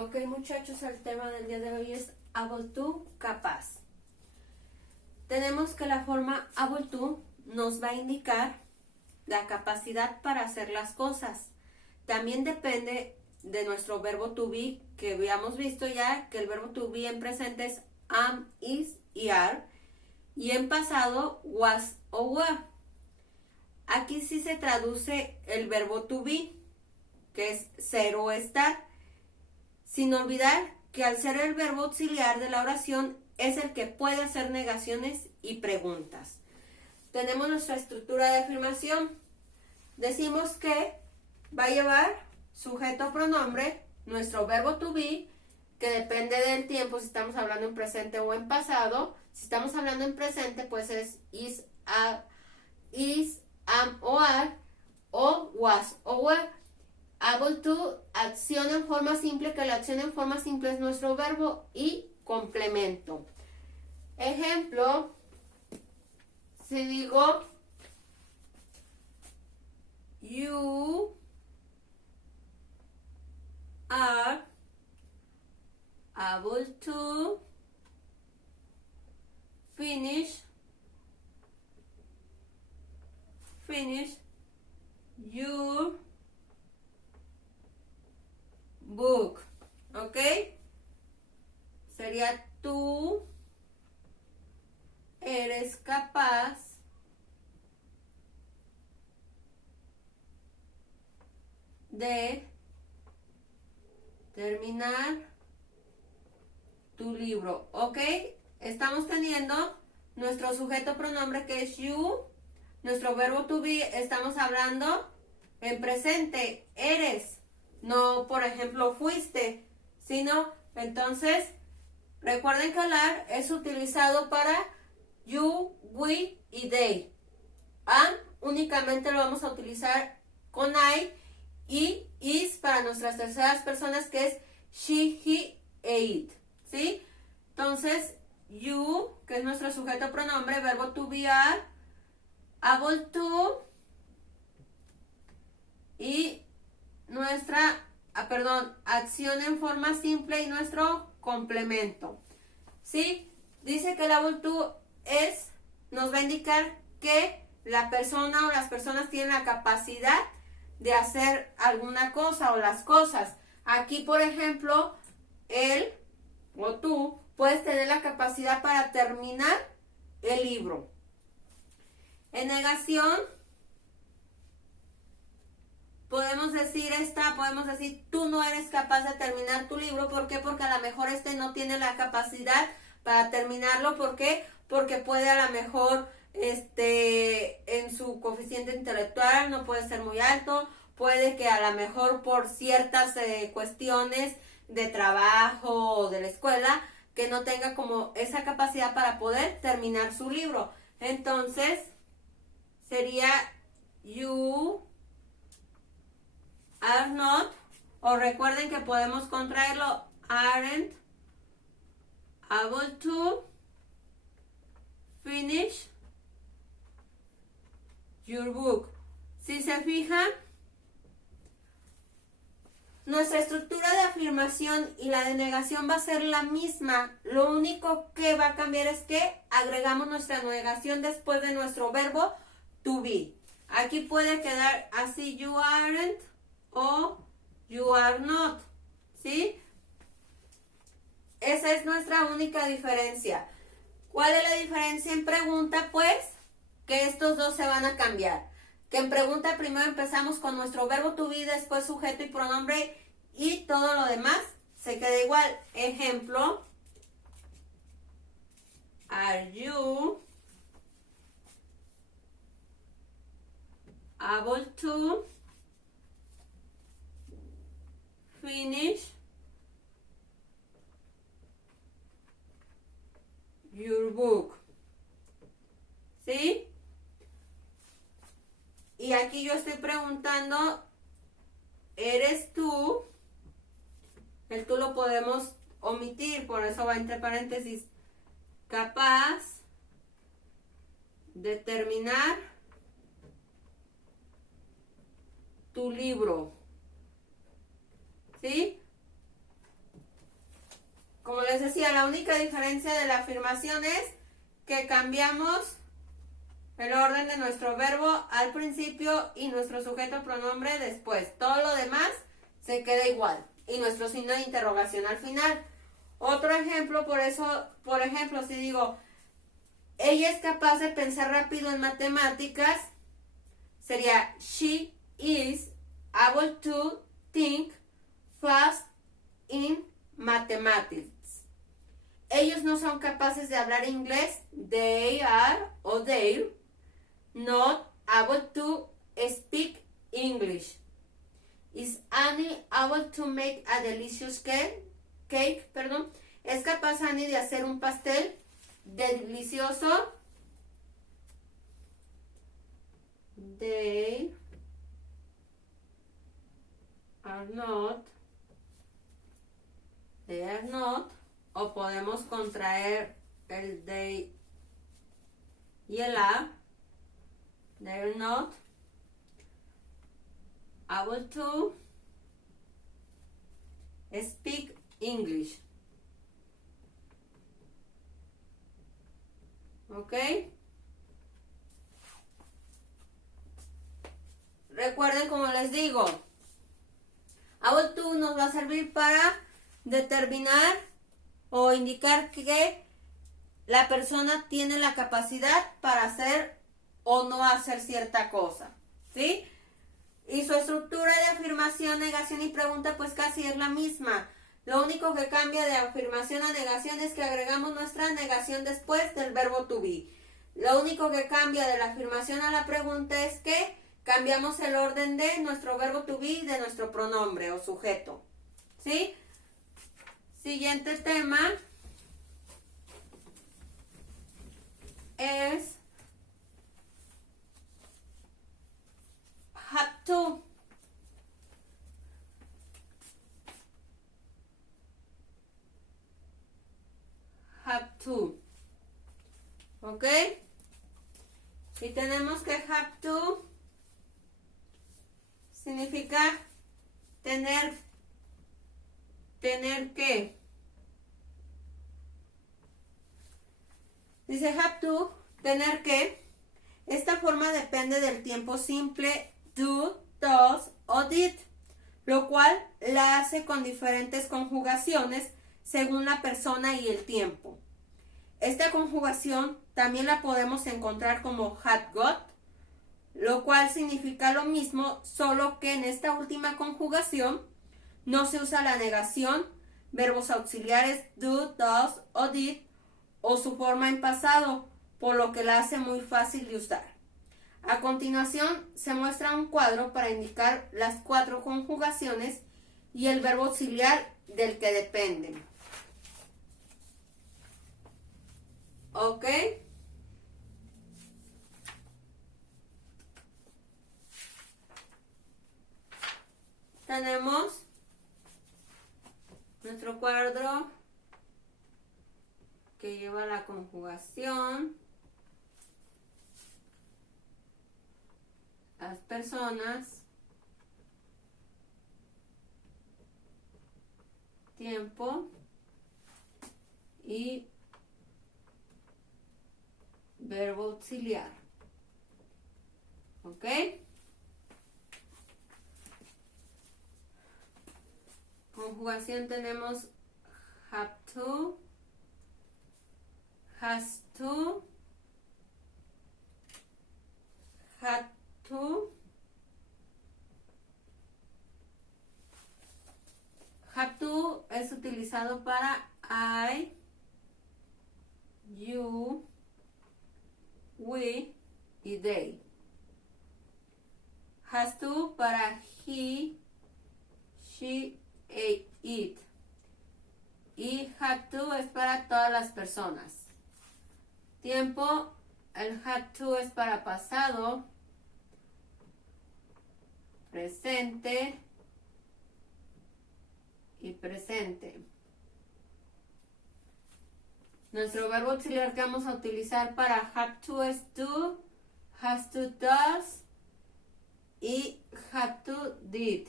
Ok, muchachos, el tema del día de hoy es able to, capaz. Tenemos que la forma able to nos va a indicar la capacidad para hacer las cosas. También depende de nuestro verbo to be, que habíamos visto ya que el verbo to be en presente es am, is y are, y en pasado was o were. Aquí sí se traduce el verbo to be, que es ser o estar, sin olvidar que al ser el verbo auxiliar de la oración es el que puede hacer negaciones y preguntas. Tenemos nuestra estructura de afirmación. Decimos que va a llevar sujeto pronombre, nuestro verbo to be, que depende del tiempo, si estamos hablando en presente o en pasado. Si estamos hablando en presente, pues es is, am o are, o was o were. Able to, acción en forma simple, que la acción en forma simple es nuestro verbo y complemento. Ejemplo, si digo you are able to finish your book, ¿ok? Sería tú eres capaz de terminar tu libro, ¿ok? Estamos teniendo nuestro sujeto pronombre que es you, nuestro verbo to be, estamos hablando en presente, eres, no por ejemplo fuiste, sino entonces recuerden que el are es utilizado para you, we y they. Am únicamente lo vamos a utilizar con I y is para nuestras terceras personas que es she, he e it, ¿sí? Entonces, you, que es nuestro sujeto pronombre, verbo to be are, able to y nuestra, acción en forma simple y nuestro complemento, ¿sí? Dice que el able to nos va a indicar que la persona o las personas tienen la capacidad de hacer alguna cosa o las cosas. Aquí, por ejemplo, él o tú puedes tener la capacidad para terminar el libro. En negación, podemos decir tú no eres capaz de terminar tu libro. ¿Por qué? Porque a lo mejor no tiene la capacidad para terminarlo. ¿Por qué? Porque puede a lo mejor en su coeficiente intelectual no puede ser muy alto, puede que a lo mejor por ciertas cuestiones de trabajo o de la escuela que no tenga como esa capacidad para poder terminar su libro. Entonces sería you are not, o recuerden que podemos contraerlo, aren't able to finish your book. Si se fijan, nuestra estructura de afirmación y la de negación va a ser la misma. Lo único que va a cambiar es que agregamos nuestra negación después de nuestro verbo to be. Aquí puede quedar así, you aren't o you are not, ¿sí? Esa es nuestra única diferencia. ¿Cuál es la diferencia en pregunta? Pues que estos dos se van a cambiar. Que en pregunta primero empezamos con nuestro verbo to be, después sujeto y pronombre y todo lo demás se queda igual. Ejemplo, are you able to finish your book? ¿Sí? Y aquí yo estoy preguntando, ¿eres tú? El tú lo podemos omitir, por eso va entre paréntesis, capaz de terminar tu libro. ¿Sí? decía, la única diferencia de la afirmación es que cambiamos el orden de nuestro verbo al principio y nuestro sujeto pronombre después. Todo lo demás se queda igual. Y nuestro signo de interrogación al final. Otro ejemplo, por ejemplo, si digo, ella es capaz de pensar rápido en matemáticas, sería she is able to think fast in mathematics. Ellos no son capaces de hablar inglés, they are o they're not able to speak English. Is Annie able to make a delicious cake? ¿Es capaz Annie de hacer un pastel delicioso? They are not. They are not. O podemos contraer el they y el a. They're not able to speak English. ¿Ok? Recuerden, como les digo, able to nos va a servir para determinar o indicar que la persona tiene la capacidad para hacer o no hacer cierta cosa, ¿sí? Y su estructura de afirmación, negación y pregunta pues casi es la misma. Lo único que cambia de afirmación a negación es que agregamos nuestra negación después del verbo to be. Lo único que cambia de la afirmación a la pregunta es que cambiamos el orden de nuestro verbo to be y de nuestro pronombre o sujeto, ¿sí? Siguiente tema es have to. Have to. ¿Ok? Y tenemos que have to significa tener que. Dice have to, tener que. Esta forma depende del tiempo simple do, does o did, lo cual la hace con diferentes conjugaciones según la persona y el tiempo. Esta conjugación también la podemos encontrar como had got, lo cual significa lo mismo, solo que en esta última conjugación no se usa la negación, verbos auxiliares do, does o did o su forma en pasado, por lo que la hace muy fácil de usar. A continuación se muestra un cuadro para indicar las 4 conjugaciones y el verbo auxiliar del que dependen. ¿Ok? Tenemos nuestro cuadro que lleva la conjugación, las personas, tiempo y verbo auxiliar. ¿Ok? Conjugación tenemos have to, has to, had to, have to es utilizado para I, you, we y they. Has to para he, she, it. Y had to es para todas las personas. Tiempo, el had to es para pasado, presente y presente. Nuestro verbo auxiliar que vamos a utilizar para have to es do, has to does y had to did.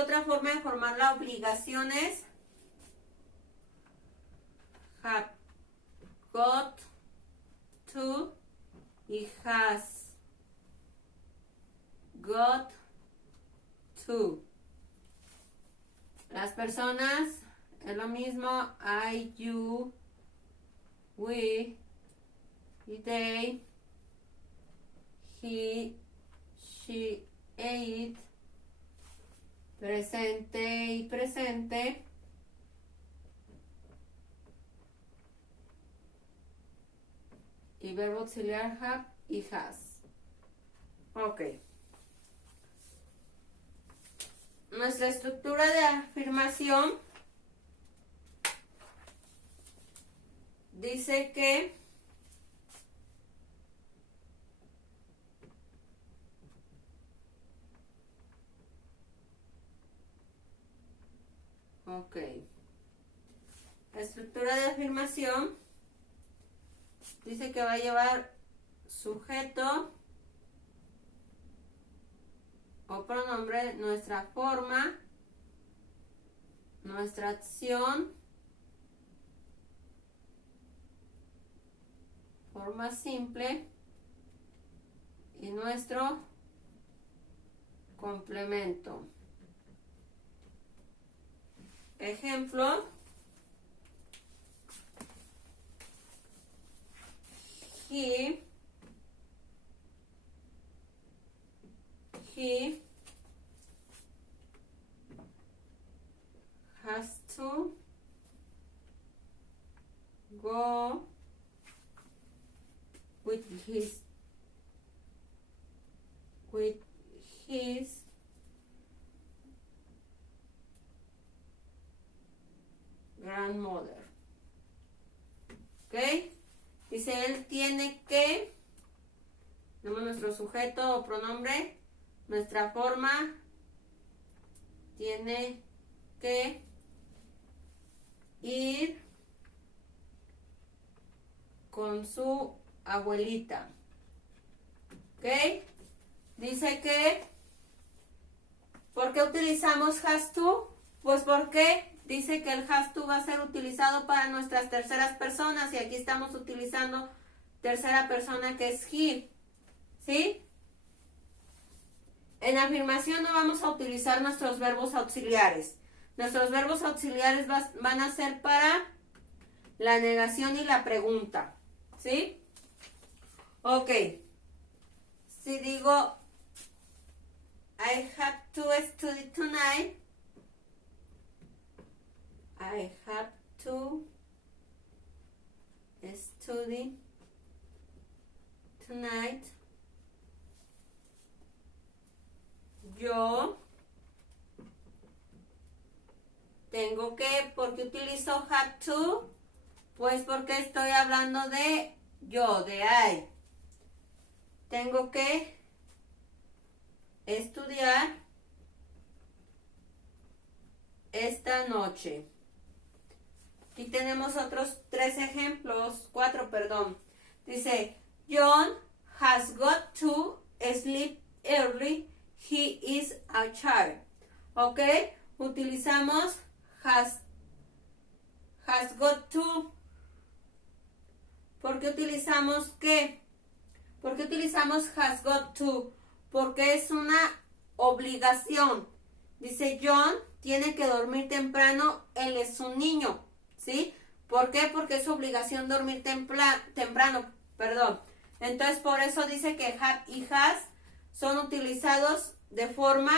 que otra forma de formar la obligación es have got to y has got to. Las personas es lo mismo, I, you, we, they, he, she, it, presente y presente. Y verbo auxiliar have y has. Ok. Nuestra estructura de afirmación dice que ok. La estructura de afirmación dice que va a llevar sujeto o pronombre, nuestra forma, nuestra acción, forma simple y nuestro complemento. Ejemplo: he has to go with his grandmother. ¿Ok? Dice, él tiene que, tenemos nuestro sujeto o pronombre, nuestra forma, tiene que ir con su abuelita. ¿Ok? Dice que, ¿por qué utilizamos has to? Pues porque dice que el has to va a ser utilizado para nuestras terceras personas y aquí estamos utilizando tercera persona que es he. ¿Sí? En afirmación no vamos a utilizar nuestros verbos auxiliares. Nuestros verbos auxiliares van a ser para la negación y la pregunta. ¿Sí? Ok. Si digo I have to study tonight, I have to study tonight. Yo tengo que, ¿por qué utilizo have to? Pues porque estoy hablando de yo, de I. Tengo que estudiar esta noche. Aquí tenemos otros 4, perdón. Dice, John has got to sleep early. He is a child. ¿Ok? Utilizamos has got to. ¿Por qué utilizamos qué? ¿Por qué utilizamos has got to? Porque es una obligación. Dice, John tiene que dormir temprano, él es un niño. ¿Sí? ¿Por qué? Porque es obligación dormir temprano. Perdón. Entonces, por eso dice que have y has son utilizados de forma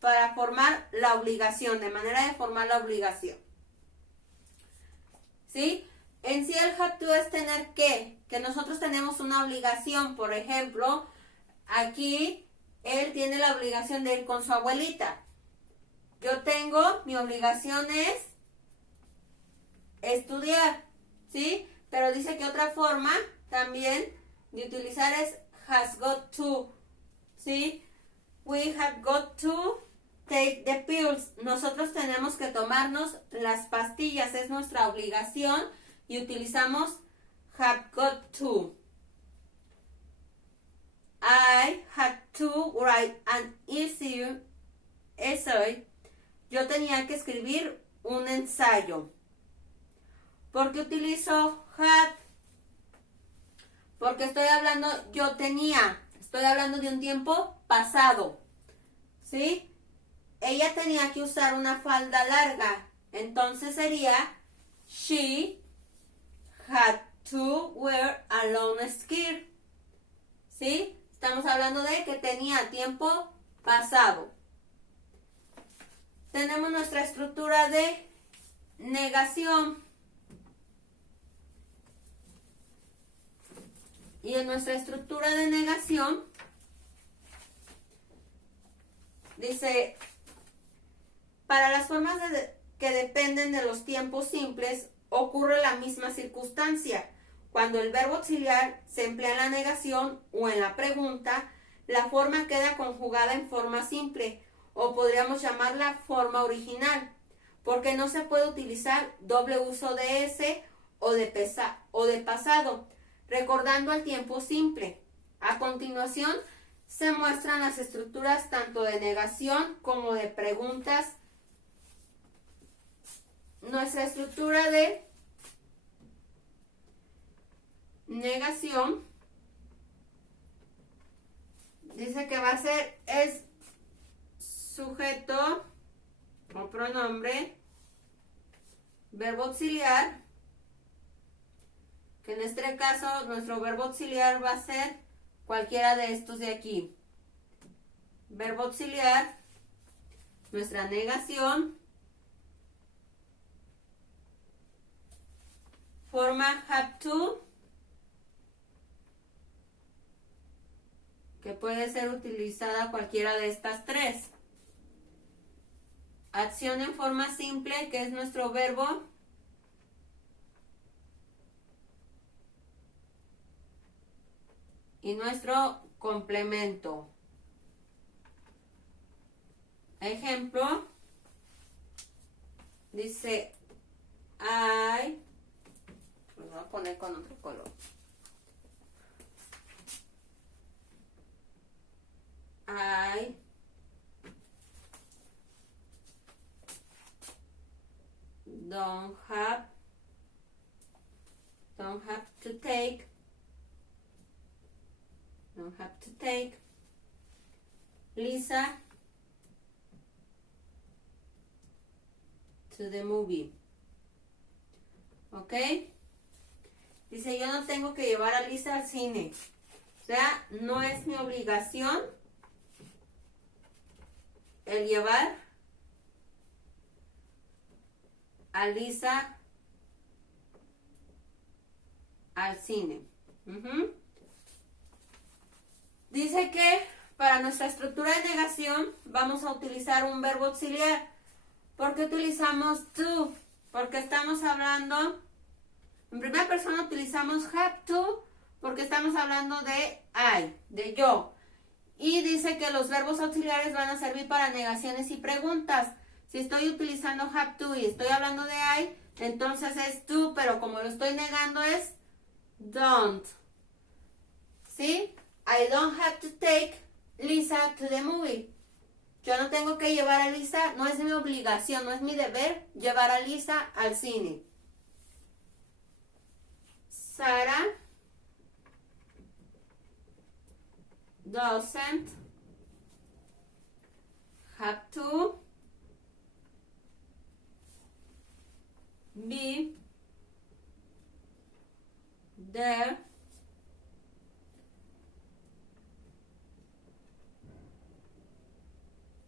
para formar la obligación, de manera de formar la obligación. ¿Sí? En sí el have to es tener que nosotros tenemos una obligación. Por ejemplo, aquí él tiene la obligación de ir con su abuelita. Yo tengo, mi obligación es estudiar, ¿sí? Pero dice que otra forma también de utilizar es has got to, ¿sí? We have got to take the pills. Nosotros tenemos que tomarnos las pastillas, es nuestra obligación y utilizamos have got to. I had to write an essay essay, yo tenía que escribir un ensayo. ¿Por qué utilizo had? Porque estoy hablando, yo tenía, estoy hablando de un tiempo pasado, ¿sí? Ella tenía que usar una falda larga, entonces sería she had to wear a long skirt, ¿sí? Estamos hablando de que tenía tiempo pasado. Tenemos nuestra estructura de negación. Y en nuestra estructura de negación dice, para las formas que dependen de los tiempos simples ocurre la misma circunstancia. Cuando el verbo auxiliar se emplea en la negación o en la pregunta, la forma queda conjugada en forma simple, o podríamos llamarla forma original, porque no se puede utilizar doble uso de ese o de pasado, recordando el tiempo simple. A continuación, se muestran las estructuras tanto de negación como de preguntas. Nuestra estructura de negación dice que va a ser es sujeto o pronombre, verbo auxiliar, que en este caso nuestro verbo auxiliar va a ser cualquiera de estos de aquí. Verbo auxiliar, nuestra negación, forma have to, que puede ser utilizada cualquiera de estas tres. Acción en forma simple, que es nuestro verbo. Y nuestro complemento. Ejemplo, dice I, lo voy a poner con otro color. I don't have to take Lisa to the movie. ¿Ok? Dice, yo no tengo que llevar a Lisa al cine. O sea, no es mi obligación el llevar a Lisa al cine. Dice que para nuestra estructura de negación vamos a utilizar un verbo auxiliar. ¿Por qué utilizamos to? Porque estamos hablando, en primera persona utilizamos have to, porque estamos hablando de I, de yo. Y dice que los verbos auxiliares van a servir para negaciones y preguntas. Si estoy utilizando have to y estoy hablando de I, entonces es to, pero como lo estoy negando es don't. ¿Sí? I don't have to take Lisa to the movie. Yo no tengo que llevar a Lisa, no es mi obligación, no es mi deber llevar a Lisa al cine. Sarah doesn't have to be there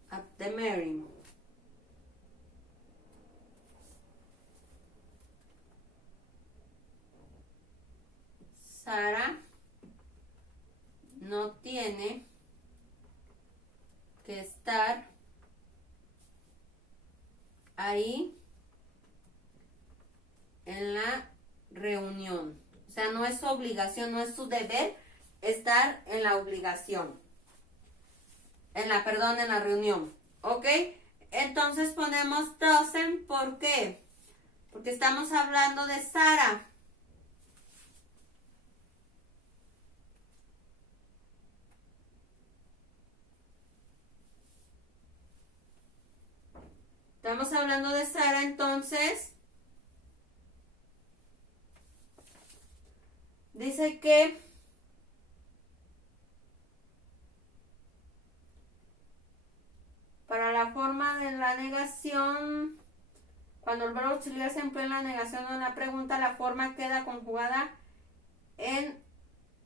at the meeting. Sara no tiene que estar ahí en la reunión. O sea, no es su obligación, no es su deber estar en la obligación. En la reunión. ¿Ok? Entonces ponemos doesn't, ¿por qué? Porque estamos hablando de Sara. Estamos hablando de Sara, entonces. Dice que para la forma de la negación, cuando el verbo auxiliar se emplea en la negación o en la pregunta, la forma queda conjugada en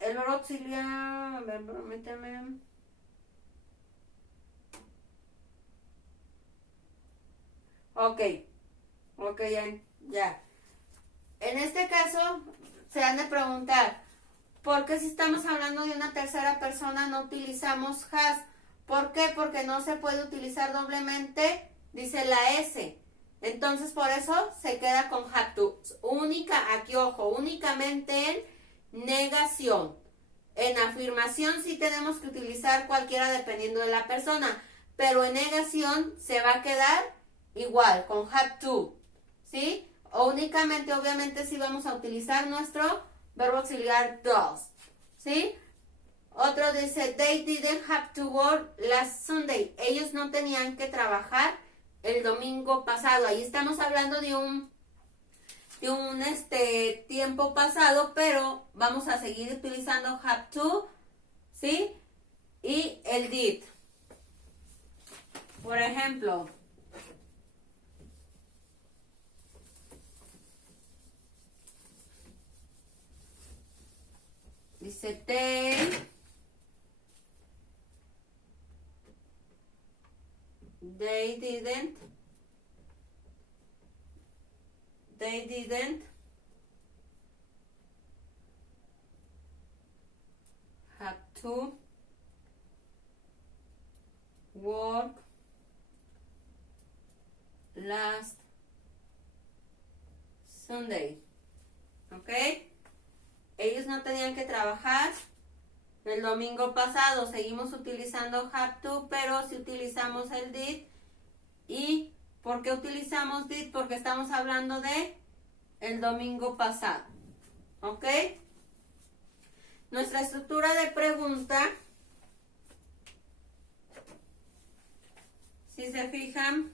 el verbo auxiliar. A ver, permíteme. Ok, ya. En este caso, se han de preguntar, ¿por qué si estamos hablando de una tercera persona no utilizamos has? ¿Por qué? Porque no se puede utilizar doblemente, dice la S. Entonces, por eso se queda con have to. Aquí ojo, únicamente en negación. En afirmación sí tenemos que utilizar cualquiera dependiendo de la persona, pero en negación se va a quedar igual, con have to, ¿sí? O únicamente, obviamente, sí vamos a utilizar nuestro verbo auxiliar does, ¿sí? Otro dice, they didn't have to work last Sunday. Ellos no tenían que trabajar el domingo pasado. Ahí estamos hablando de un tiempo pasado, pero vamos a seguir utilizando have to, ¿sí? Y el did. Por ejemplo, dice they didn't have to work last Sunday. ¿Ok? Ellos no tenían que trabajar el domingo pasado. Seguimos utilizando have to, pero si utilizamos el did. ¿Y por qué utilizamos did? Porque estamos hablando de el domingo pasado. ¿Ok? Nuestra estructura de pregunta, si se fijan,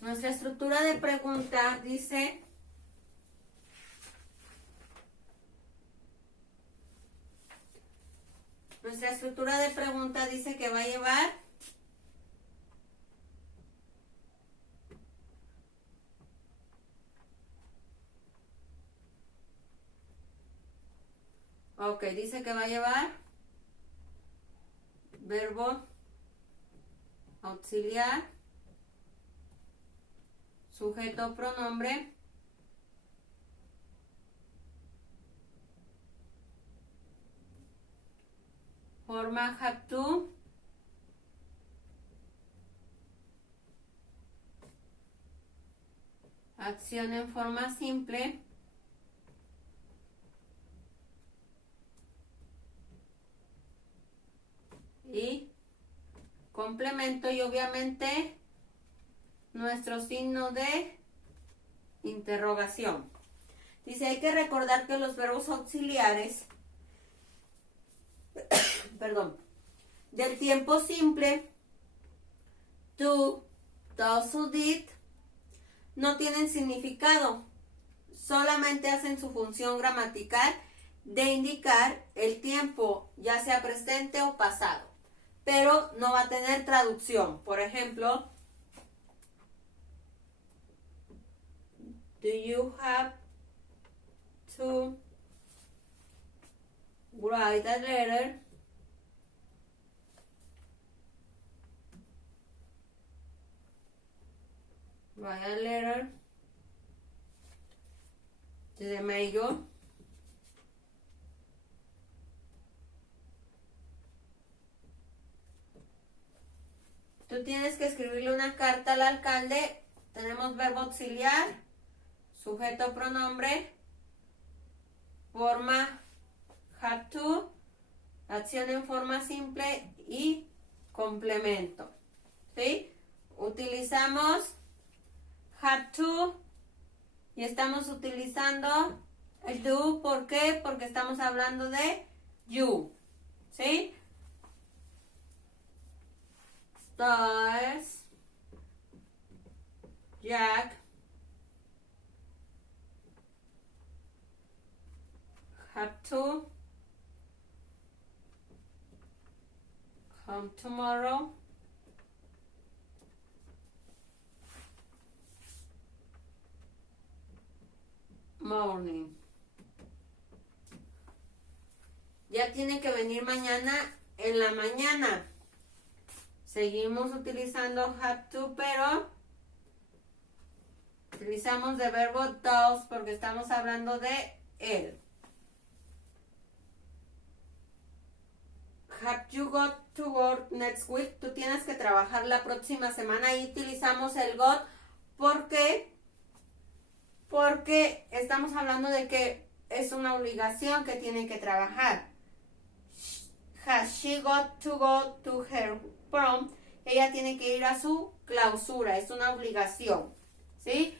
nuestra estructura de pregunta dice que va a llevar verbo auxiliar, sujeto, pronombre, forma have to, acción en forma simple, y complemento, y obviamente nuestro signo de interrogación. Dice, hay que recordar que los verbos auxiliares del tiempo simple, do, does o did, no tienen significado, solamente hacen su función gramatical de indicar el tiempo, ya sea presente o pasado, pero no va a tener traducción. Por ejemplo, do you have to write a letter to the mayor? Tú tienes que escribirle una carta al alcalde. Tenemos verbo auxiliar, sujeto, pronombre, forma have to, acción en forma simple y complemento. ¿Sí? Utilizamos have to y Y estamos utilizando el do, ¿por qué? Porque estamos hablando de you, ¿sí? Does Jack have to come tomorrow? Morning. Ya tiene que venir mañana en la mañana. Seguimos utilizando have to, pero utilizamos el verbo does porque estamos hablando de él. Have you got to work next week? Tú tienes que trabajar la próxima semana y utilizamos el got porque estamos hablando de que es una obligación que tiene que trabajar. Has she got to go to her prom? Ella tiene que ir a su clausura, es una obligación, ¿sí?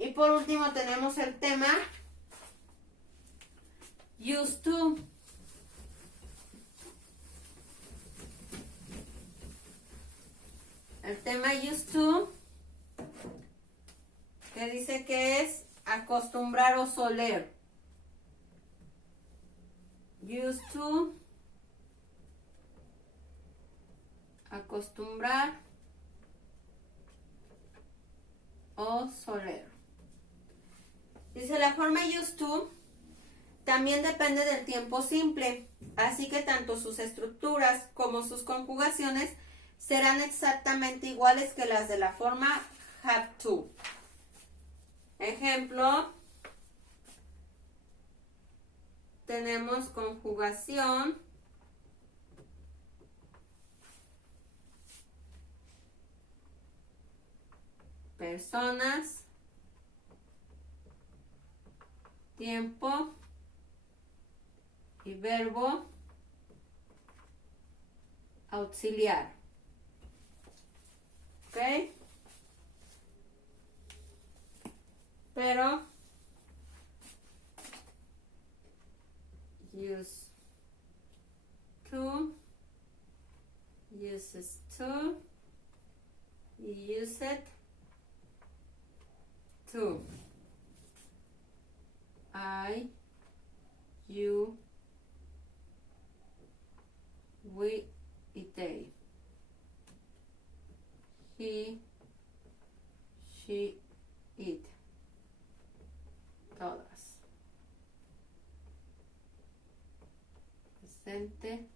Y por último tenemos el tema used to. El tema used to, que dice que es acostumbrar o soler. Used to, acostumbrar o soler. Dice la forma used to también depende del tiempo simple, así que tanto sus estructuras como sus conjugaciones serán exactamente iguales que las de la forma have to. Ejemplo, tenemos conjugación personas, tiempo y verbo auxiliar. ¿Ok? Pero use to, uses to, use it to. I, you, we y they. He, she, it. Todas. Presente,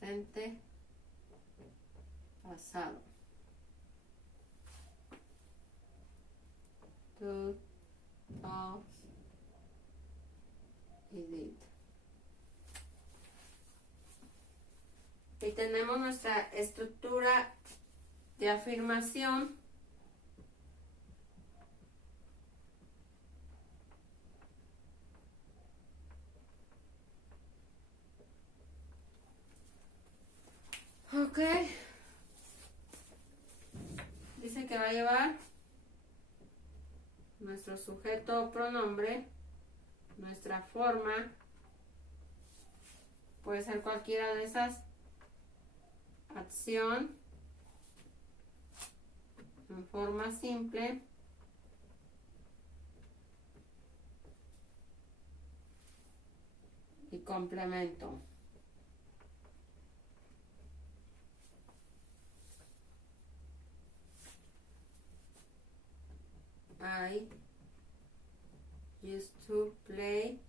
presente, pasado. Do, does y did. Y tenemos nuestra estructura de afirmación. Ok. Dice que va a llevar nuestro sujeto o pronombre, nuestra forma, puede ser cualquiera de esas, acción, en forma simple, y complemento. I used to play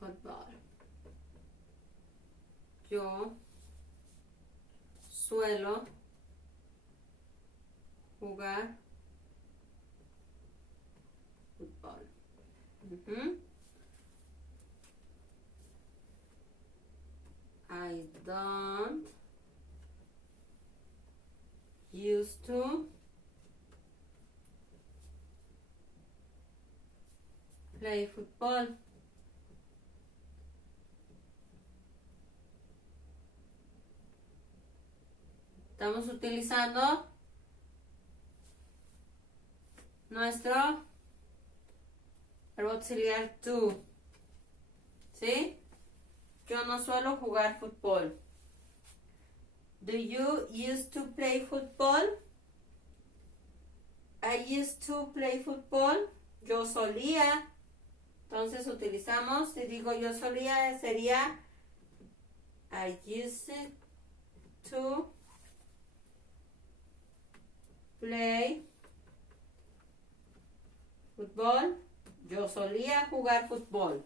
football. Yo suelo jugar fútbol. I don't used to play football. Estamos utilizando nuestro verbo auxiliar to. ¿Sí? Yo no suelo jugar fútbol. Do you used to play football? I used to play football. Yo solía. Entonces utilizamos, si digo yo solía, sería I used to play football. Yo solía jugar fútbol.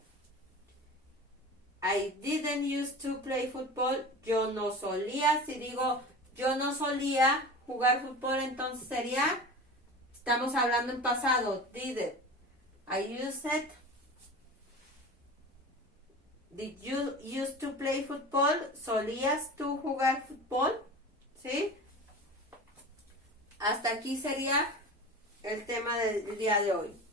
I didn't used to play football. Yo no solía. Si digo yo no solía jugar fútbol, entonces sería, estamos hablando en pasado, didn't. I used. Did you used to play football? ¿Solías tú jugar fútbol? ¿Sí? Hasta aquí sería el tema del día de hoy.